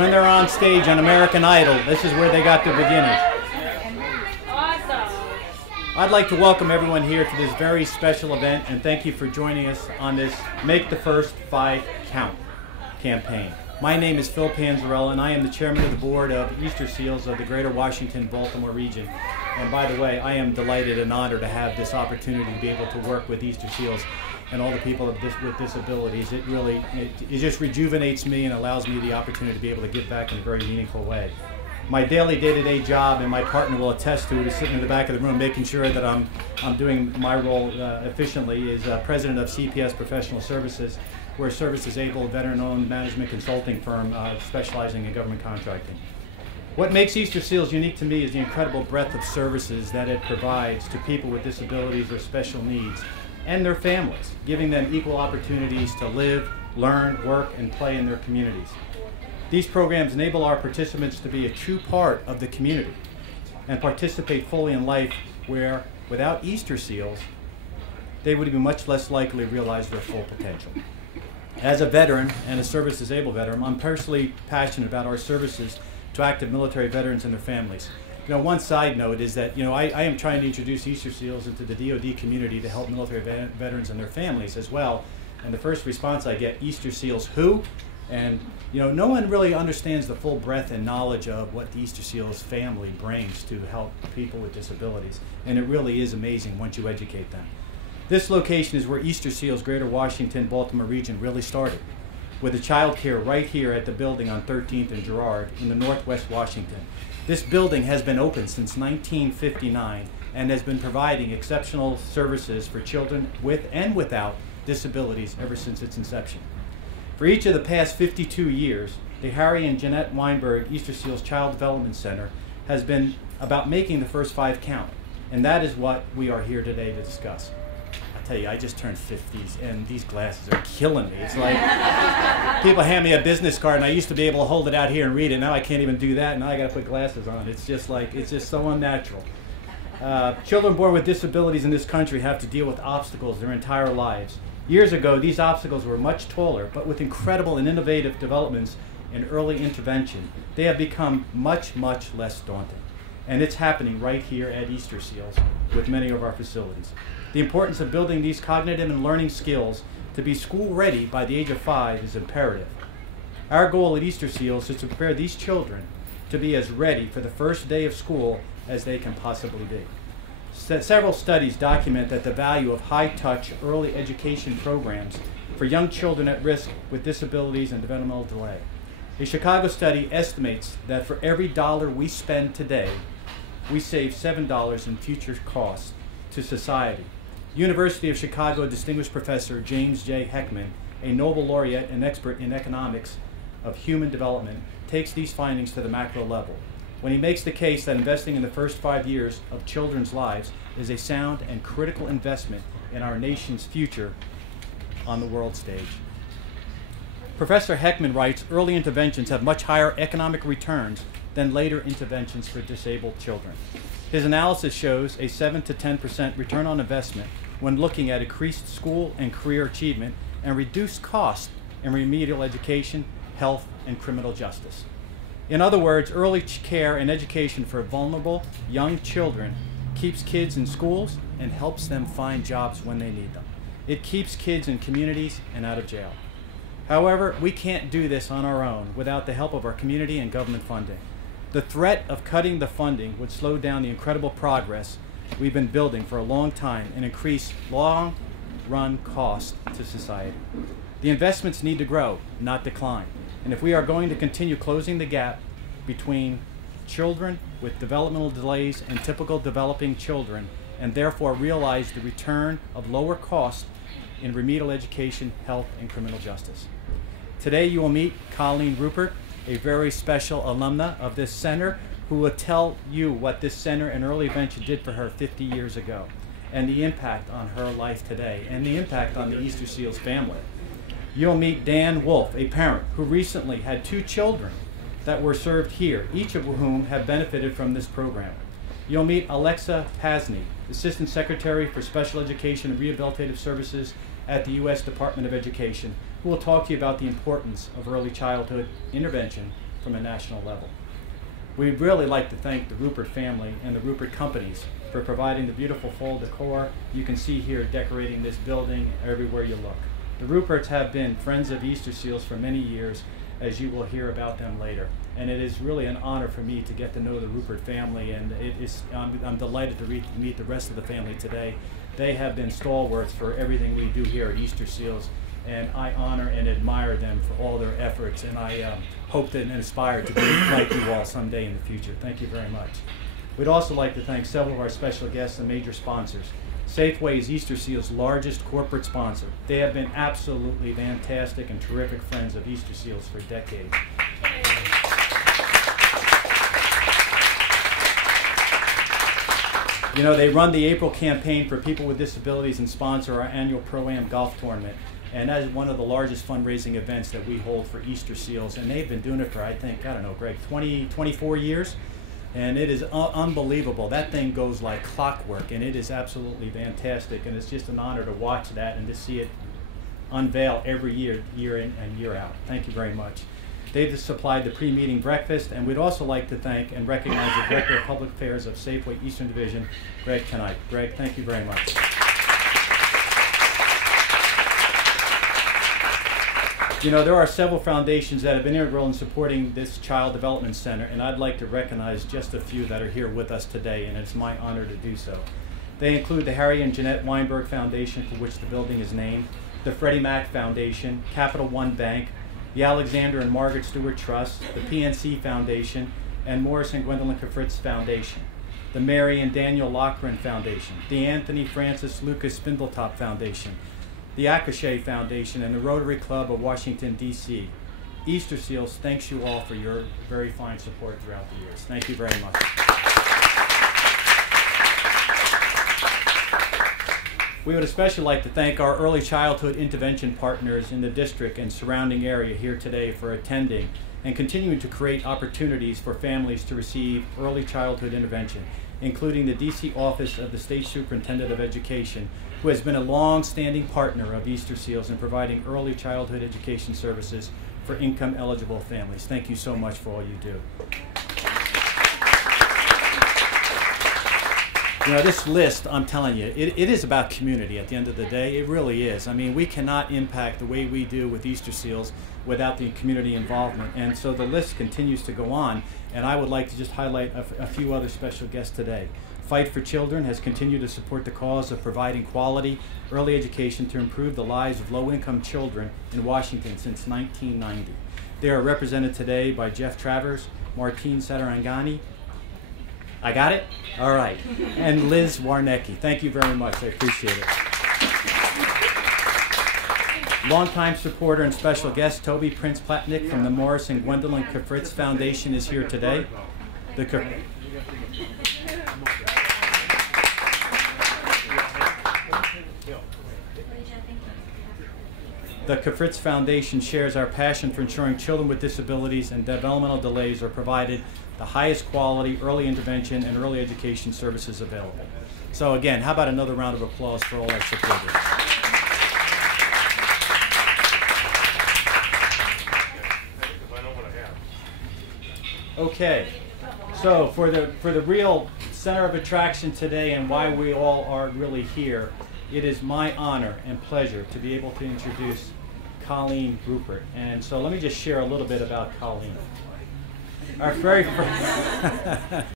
When they're on stage on American Idol, this is where they got their beginnings. I'd like to welcome everyone here to this very special event and thank you for joining us on this Make the First 5 Count campaign. My name is Phil Panzarella and I am the chairman of the board of Easter Seals of the Greater Washington-Baltimore region. And by the way, I am delighted and honored to have this opportunity to be able to work with Easter Seals and all the people with disabilities. It really, it just rejuvenates me and allows me the opportunity to be able to give back in a very meaningful way. My daily day-to-day job, and my partner will attest to it, is sitting in the back of the room making sure that I'm doing my role efficiently, is president of CPS Professional Services. We're a service-disabled, veteran-owned management consulting firm specializing in government contracting. What makes Easter Seals unique to me is the incredible breadth of services that it provides to people with disabilities or special needs and their families, giving them equal opportunities to live, learn, work, and play in their communities. These programs enable our participants to be a true part of the community and participate fully in life where, without Easter Seals, they would be much less likely to realize their full potential. As a veteran and a service-disabled veteran, I'm personally passionate about our services to active military veterans and their families. One side note is that, I am trying to introduce Easter Seals into the DoD community to help military veterans and their families as well. And the first response I get, Easter Seals who? And, no one really understands the full breadth and knowledge of what the Easter Seals family brings to help people with disabilities. And it really is amazing once you educate them. This location is where Easter Seals Greater Washington-Baltimore region really started, with a child care right here at the building on 13th and Girard in the Northwest Washington. This building has been open since 1959 and has been providing exceptional services for children with and without disabilities ever since its inception. For each of the past 52 years, the Harry and Jeanette Weinberg Easter Seals Child Development Center has been about making the first 5 count, and that is what we are here today to discuss. I tell you, I just turned 50s and these glasses are killing me. It's like people hand me a business card and I used to be able to hold it out here and read it. Now I can't even do that and now I got to put glasses on. It's just so unnatural. Children born with disabilities in this country have to deal with obstacles their entire lives. Years ago, these obstacles were much taller, but with incredible and innovative developments in early intervention, they have become much, much less daunting. And it's happening right here at Easter Seals with many of our facilities. The importance of building these cognitive and learning skills to be school ready by the age of 5 is imperative. Our goal at Easter Seals is to prepare these children to be as ready for the first day of school as they can possibly be. Several studies document that the value of high-touch early education programs for young children at risk with disabilities and developmental delay. A Chicago study estimates that for every dollar we spend today, we save $7 in future costs to society. University of Chicago Distinguished Professor James J. Heckman, a Nobel laureate and expert in economics of human development, takes these findings to the macro level when he makes the case that investing in the first 5 years of children's lives is a sound and critical investment in our nation's future on the world stage. Professor Heckman writes, early interventions have much higher economic returns than later interventions for disabled children. His analysis shows a 7 to 10% return on investment when looking at increased school and career achievement and reduced costs in remedial education, health, and criminal justice. In other words, early care and education for vulnerable young children keeps kids in schools and helps them find jobs when they need them. It keeps kids in communities and out of jail. However, we can't do this on our own without the help of our community and government funding. The threat of cutting the funding would slow down the incredible progress we've been building for a long time and increase long-run costs to society. The investments need to grow, not decline. And if we are going to continue closing the gap between children with developmental delays and typical developing children, and therefore realize the return of lower costs in remedial education, health, and criminal justice. Today you will meet Colleen Rupert, a very special alumna of this center, who will tell you what this center and early intervention did for her 50 years ago, and the impact on her life today, and the impact on the Easter Seals family. You'll meet Dan Wolf, a parent who recently had 2 children that were served here, each of whom have benefited from this program. You'll meet Alexa Pasney, Assistant Secretary for Special Education and Rehabilitative Services at the U.S. Department of Education, who will talk to you about the importance of early childhood intervention from a national level. We'd really like to thank the Rupert family and the Rupert companies for providing the beautiful fall decor you can see here decorating this building everywhere you look. The Ruperts have been friends of Easter Seals for many years, as you will hear about them later. And it is really an honor for me to get to know the Rupert family, and I'm delighted to meet the rest of the family today. They have been stalwarts for everything we do here at Easter Seals, and I honor and admire them for all their efforts, and I hope and aspire to be like you all someday in the future. Thank you very much. We'd also like to thank several of our special guests and major sponsors. Safeway is Easter Seals' largest corporate sponsor. They have been absolutely fantastic and terrific friends of Easter Seals for decades. You know, they run the April campaign for people with disabilities and sponsor our annual Pro-Am golf tournament. And that is one of the largest fundraising events that we hold for Easter Seals. And they've been doing it for, I think, I don't know, Greg, 24 years? And it is unbelievable. That thing goes like clockwork, and it is absolutely fantastic. And it's just an honor to watch that and to see it unveil every year, year in and year out. Thank you very much. They've supplied the pre-meeting breakfast, and we'd also like to thank and recognize the Director of Public Affairs of Safeway Eastern Division, Greg Knight. Greg, thank you very much. You know, there are several foundations that have been integral in supporting this Child Development Center, and I'd like to recognize just a few that are here with us today, and it's my honor to do so. They include the Harry and Jeanette Weinberg Foundation, for which the building is named, the Freddie Mac Foundation, Capital One Bank, the Alexander and Margaret Stewart Trust, the PNC Foundation, and Morris and Gwendolyn Kafritz Foundation, the Mary and Daniel Lochran Foundation, the Anthony Francis Lucas Spindletop Foundation, the Akashe Foundation, and the Rotary Club of Washington, D.C. Easter Seals thanks you all for your very fine support throughout the years. Thank you very much. We would especially like to thank our early childhood intervention partners in the district and surrounding area here today for attending and continuing to create opportunities for families to receive early childhood intervention, including the D.C. Office of the State Superintendent of Education, who has been a long-standing partner of Easter Seals in providing early childhood education services for income-eligible families. Thank you so much for all you do. You know, this list, I'm telling you, it is about community at the end of the day. It really is. I mean, we cannot impact the way we do with Easter Seals without the community involvement. And so the list continues to go on. And I would like to just highlight a few other special guests today. Fight for Children has continued to support the cause of providing quality early education to improve the lives of low-income children in Washington since 1990. They are represented today by Jeff Travers, Martine Satarangani, I got it? All right. And Liz Warnecki. Thank you very much. I appreciate it. Longtime supporter and special guest Toby Prince Platnick from the Morris and Gwendolyn Kafritz Foundation is here today. The Kafritz Foundation shares our passion for ensuring children with disabilities and developmental delays are provided the highest quality early intervention and early education services available. So again, how about another round of applause for all our supporters? Okay, so for the real center of attraction today and why we all are really here, it is my honor and pleasure to be able to introduce Colleen Rupert. And so let me just share a little bit about Colleen. Our very first